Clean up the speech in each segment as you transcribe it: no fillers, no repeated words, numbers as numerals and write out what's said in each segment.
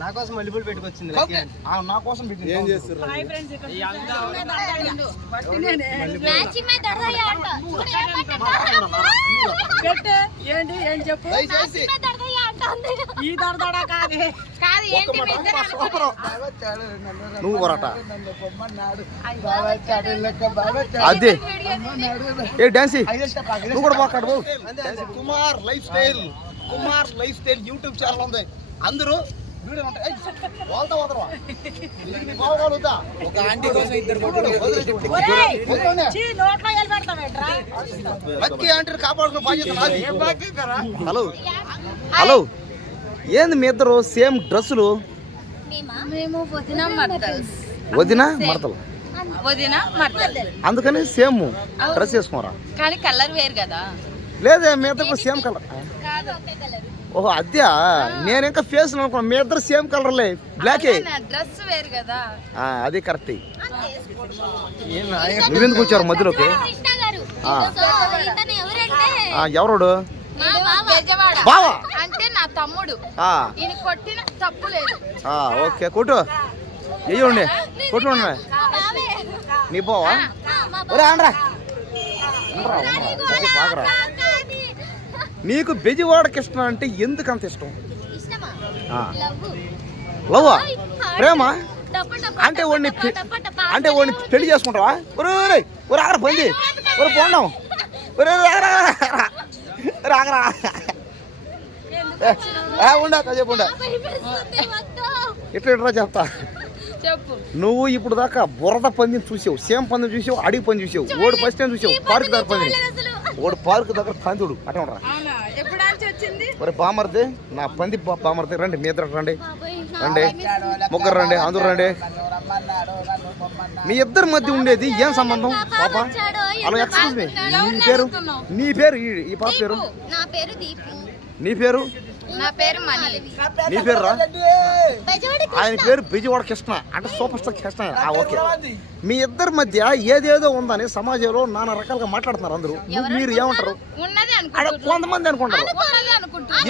నా కోసం మల్లెపూలు పెట్టుకొచ్చింది నా కోసం పెట్టింది. ఏం చేస్తారు ఏం చెప్పు ఈ దడదడా కాదు నువ్వు కొరట అదే ఏ డాన్స్ నువ్వు కూడా బాగా Kumar life style YouTube channel ఉంది. అందరూ ఒక ఆంటీ కోసం ఇద్దరు కాపాడుకున్న బాధ్యత. హలో హలో ఏంది మీ ఇద్దరు సేమ్ డ్రెస్సులు? వదినా మడతలు అందుకని సేమ్ డ్రెస్ వేసుకోరా. కానీ కలర్ వేరు కదా. లేదే మీ ఇద్దరు సేమ్ కలర్. ఓహో అదే నేను ఇంకా ఫేస్ అనుకున్నా. మీ ఇద్దరు సేమ్ కలర్లే బ్లాక్ డ్రెస్ వేరు కదా. అది కరెక్ట్. నువ్వెందుకు వచ్చారు మధ్యలోకి? ఎవరోడు? బావా అంటే నా తమ్ముడు. కొట్టిన తప్పు లేదు. ఓకే కొట్టు ఇవ్వండి కొట్టు నీ బావా ఆండ్రా బాగరా. నీకు బెజవాడ కృష్ణ అంటే ఎందుకు అంత ఇష్టం? లవ్వా ప్రేమ అంటే వాడిని పెళ్లి చేసుకుంటావా? ఒరే ఆగర పంది ఒరే పోండాం ఒరే రాగరా ఉండా చెప్పు ఇట్లా చెప్తా. నువ్వు ఇప్పుడు దాకా బురద పందిని చూసావు, సేమ్ పందిని చూసావు, అడిగి పంది చూసావు, ఓడి ఫస్ట్ టైం చూసావు పార్క్ దగ్గర పందిని. ఓడి పార్క్ దగ్గర పందుడు అట్లా ఉండరా. మరి బామర్ది నా పంది బామర్ది రండి మీ ఇద్దరు రండి ముగ్గురు రండి అందరూ రండి. మీ ఇద్దరి మధ్య ఉండేది ఏం సంబంధం పాప? అలా ఎక్స్క్యూజ్ మీ నీ పేరు ఈ పాప పేరు? నీ పేరు? నీ పేరు రా? ఆయన పేరు బెజవాడ కృష్ణ అంటే సూపర్ స్టార్ కృష్ణ. ఓకే మీ ఇద్దరి మధ్య ఏదేదో ఉందని సమాజంలో నానా రకాలుగా మాట్లాడుతున్నారు అందరూ. మీరు ఏమంటారు? కొంతమంది అనుకుంటారు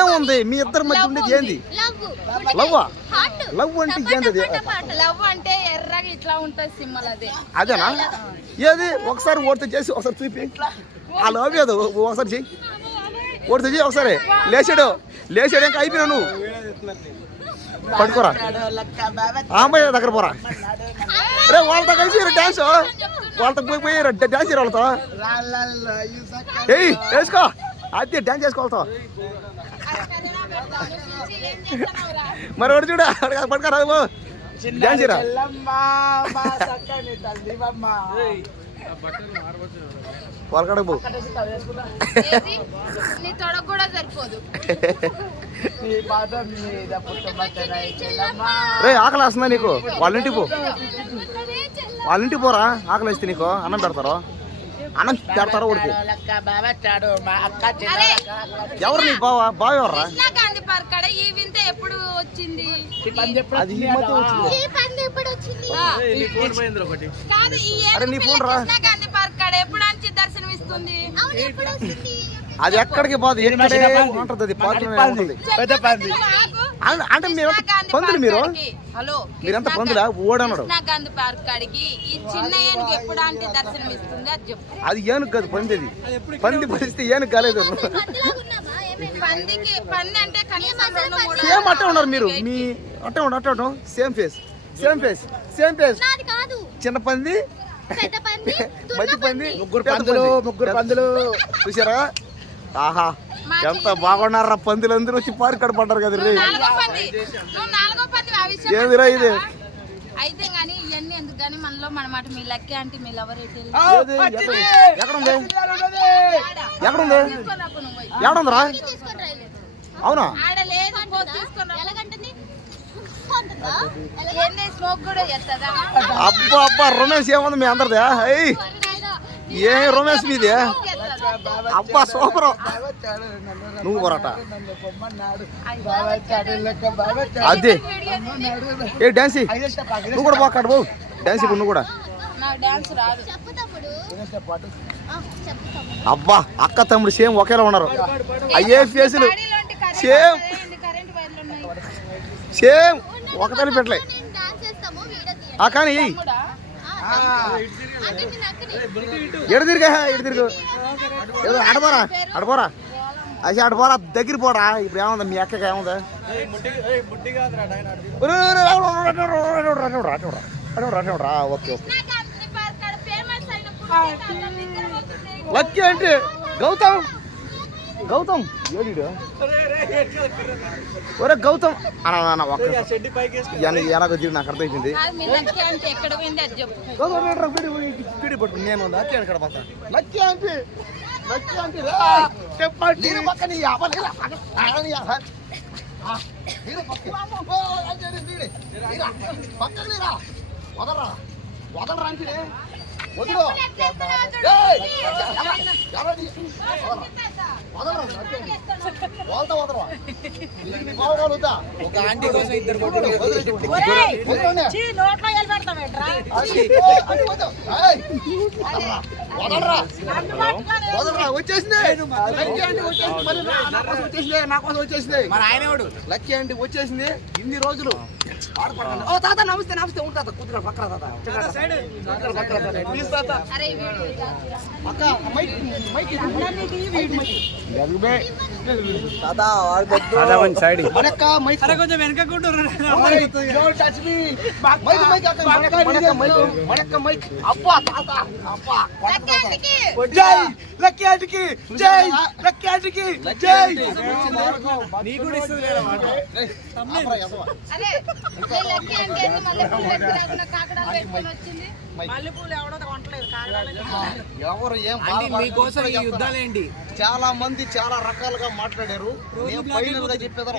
ఏముంది మీ ఇద్దరి మధ్య ఉండేది ఏంది? లవ్వా? లవ్ అంటే ఏంది? అదేనా? ఏది ఒకసారి ఓడితే చేసి ఒకసారి చూపి. ఆ లవ్ ఏదో ఒకసారి చెయ్యి. ఓడితే చెయ్యి ఒకసారి. లేచాడు ఇంకా అయిపోయినా నువ్వు పడుకోరా. అమ్మాయి దగ్గర పోరా. రే వాళ్ళతో కలిసి డాన్స్ వాళ్ళతో పోయి డాన్స్ చేయరు వాళ్ళతో. ఏయ్ వేసుకో అదే డాన్స్ చేసుకోవాలతో. మరి వాడు చూడ పడుకోరా డాన్స్ చేయరా. వాళ్ళకడకు పో. రే ఆకలి వస్తుందా నీకు? వాళ్ళ ఇంటికి పోరా. ఆకలి వేస్తే నీకు అన్నం పెడతారు. అన్నం పెడతారో ఉడికి. ఎవరు నీ బావా? బావ ఎవర్రా? అది ఈ మధ్య వచ్చింది. అరే నీ ఫోన్ రా. అది ఎక్కడికి పోదు ఉంటుంది. అంటే మీరంతా పందులు మీరు? మీరంతా పందులా? ఓడన్నాడు అది ఏనుగు కాదు పంది. అది పంది పరిస్థితి ఏనుగు కాలేదు. సేమ్ అట్టే ఉన్నారు మీరు. మీ అట్టే ఉండవు. సేమ్ ఫేస్ చిన్న పంది మధ్య పంది ముగ్గురు పందులు చూసారా? ఆహా ఎంత బాగున్నారా పందులు అందరూ వచ్చి పార్క్ కడ పడ్డారు కదా. ఏదిరా ఇది? ఎక్కడుందిరా? అవునా? అబ్బా రొమాన్స్ ఏముంది మీ అందరిదా? ఏ రొమాన్స్ మీదే? అబ్బా సూపర్. నువ్వు కొరట అదే ఏ డాన్స్ నువ్వు కూడా బాగా బాబు డాన్స్ ఇప్పుడు నువ్వు కూడా. అబ్బా అక్క తమ్ముడు సేమ్ ఒకేలా ఉన్నారు. అయ్యే ఫేసులు సేమ్ సేమ్ ఒకటని పెట్టలే కానీ ఎడు తిరిగా ఏదో అడపోరా అది అడపోరా దగ్గర పోరా ఇప్పుడు ఏముందా మీ అక్కకి ఏముందా ఓకే ఓకే లక్కీ అంటే గౌతమ్ ఏడు ఒరే గౌతమ్ అన్న ఒక్క ఎలాగో తీరు నాకు అర్థమైంది పట్టు నేను లక్కీ అని కడపా లక్కీ అంటే చెప్పండి పక్కన వదలరా వదలరా అంటే వదిలో ఒక ఆంటీ కోసం ఇద్దరు వచ్చేసింది నా కోసం వచ్చేసింది మరి ఆయన లక్కీ ఆంటీ వచ్చేసింది ఇన్ని రోజులు తాత నమస్తే నమస్తే ఉంటా కూతురు పక్కన కొంచెం వెనక లక్కీ ఆంటీకి జై లక్కీ ఆంటీకి జై నీ కూడా ఇస్తుంది ఎవరు ఏం మీకోసం ఈ యుద్ధాలేంటి చాలా మంది చాలా రకాలుగా మాట్లాడారు ఫైనల్ గా చెప్పేదారు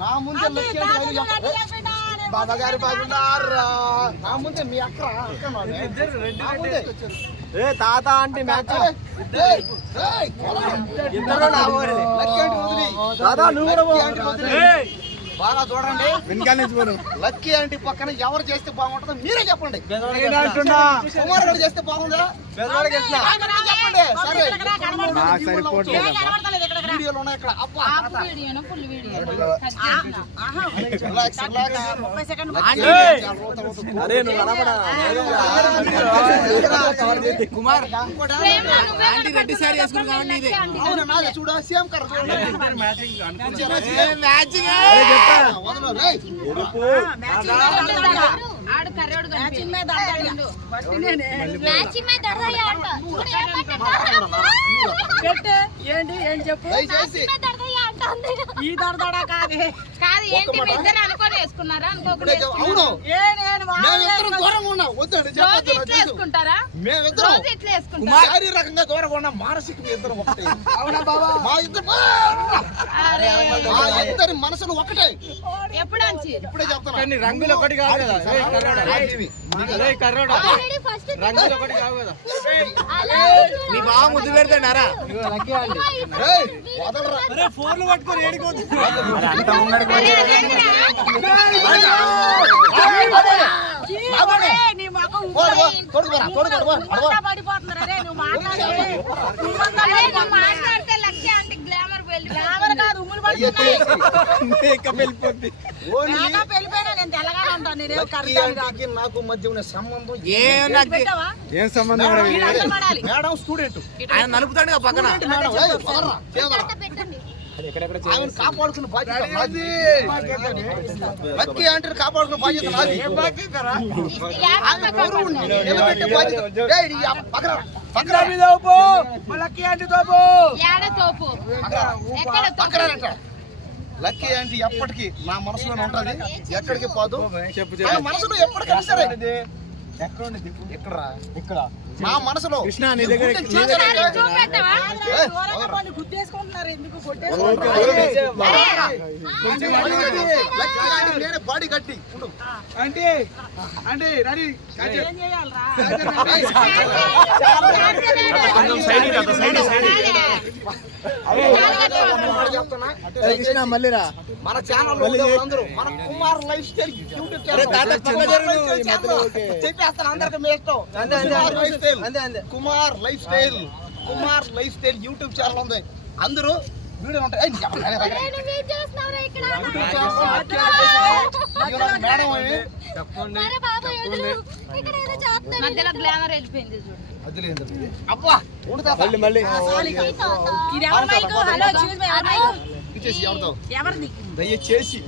నా ముందే బాబా గారి బాగున్నారా నా ముందే మీ అక్క తాత అంటే మ్యాచ్ బాగా చూడండి లక్కీ ఆంటీ పక్కన ఎవరు చేస్తే బాగుంటుందో మీరే చెప్పండి కుమార్ గారు చేస్తే బాగుందా చెప్పండి వీడియోలు ఉన్నాయి ఇక్కడ కుమార్ రెడ్డి సార్ చేసుకున్నాను చూడ సేమ్ కర ఏంటి ఏంటి చెప్పు ఈ దడదడా కాదు కాదు ఏంటి మీ ఇద్దరు అనుకొని వేసుకున్నారా అనుకోకుండా వేసుకుంటారా శారీరకంగా దూరంగా ఉన్న మానసిక ఇద్దరు ఒకటే మా ఇద్దరి మనసులు ఒకటే ఇప్పుడే చెప్తాను రంగులు ఒకటి కాదు కదా రంగులు ఒకటి కాదు కదా నీ బాగా ముద్దు పెడతాడారా ఫోన్లు పట్టుకొని ఏడుకోవచ్చు నాకు మధ్య ఉన్న సంబంధం ఏం సంబంధం మేడం స్టూడెంట్ ఆయన నలుపుతాడు పక్కన కాపాడుకున్న బాధ్యత లక్కీ అంటే కాపాడుకున్న బాధ్యత లక్కీ అంటే ఎప్పటికీ నా మనసులోనే ఉంటది ఎక్కడికి పోదు మనసులో ఎప్పటికైనా సరే ఇక్కడ నా మనసులో కృష్ణ నీ దగ్గర బాడీ కట్టి అంటే అంటే రెడీ సైడ్ కృష్ణ మళ్ళీరా మన ఛానల్ అందరూ మన కుమార్ లైఫ్ స్టైల్ యూట్యూబ్ చెప్పేస్తాను అందరికి మీ ఇష్టం. Kumar life style YouTube channel ఉంది. అందరూ వీడియో ఉంటాయి. మేడం మధ్యలో గ్లామర్ వెళ్ళిపోయింది చూడు. అబ్బా మళ్ళీ ఇది ఎవరి మైకు? హలో ఎక్స్క్యూజ్ మీ, ఎవరిది? దయచేసి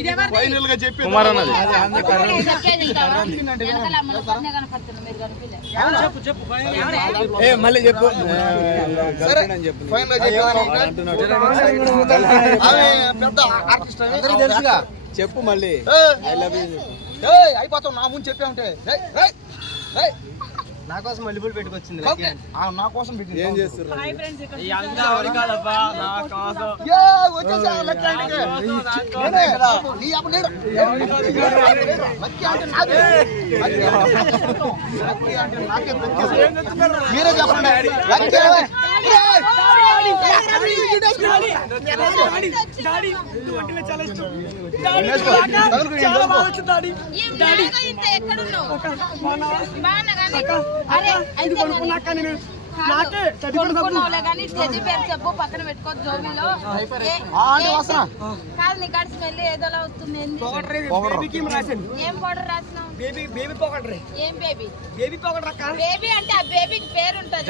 ఇది ఎవరిది? ఫైనల్ గా చెప్పి వెనకాల మన పక్కనే కనపడుతుంది, మీరు కనిపించలేదు. మళ్ళీ చెప్పు ఫైనల్ గా పెద్ద ఆర్టిస్ట్ తెలుసుగా చెప్పు మళ్ళీ ఐ లవ్ యూ. అయిపోతావు నా ముందు చెప్పా ఉంటే నా కోసం మళ్ళీ పెట్టుకొచ్చింది నా కోసం పెట్టి ఏం చేస్తున్నారు మీరే చెప్పండి. చెప్పు పక్కన పెట్టుకో జోబీలో. కాదు నీ కాడి స్మెల్ ఏదోలా వస్తుంది. ఏం పౌడర్ రాసినావు? ఏం బేబీ? బేబీ అంటే ఆ బేబీకి పేరు ఉంటుంది.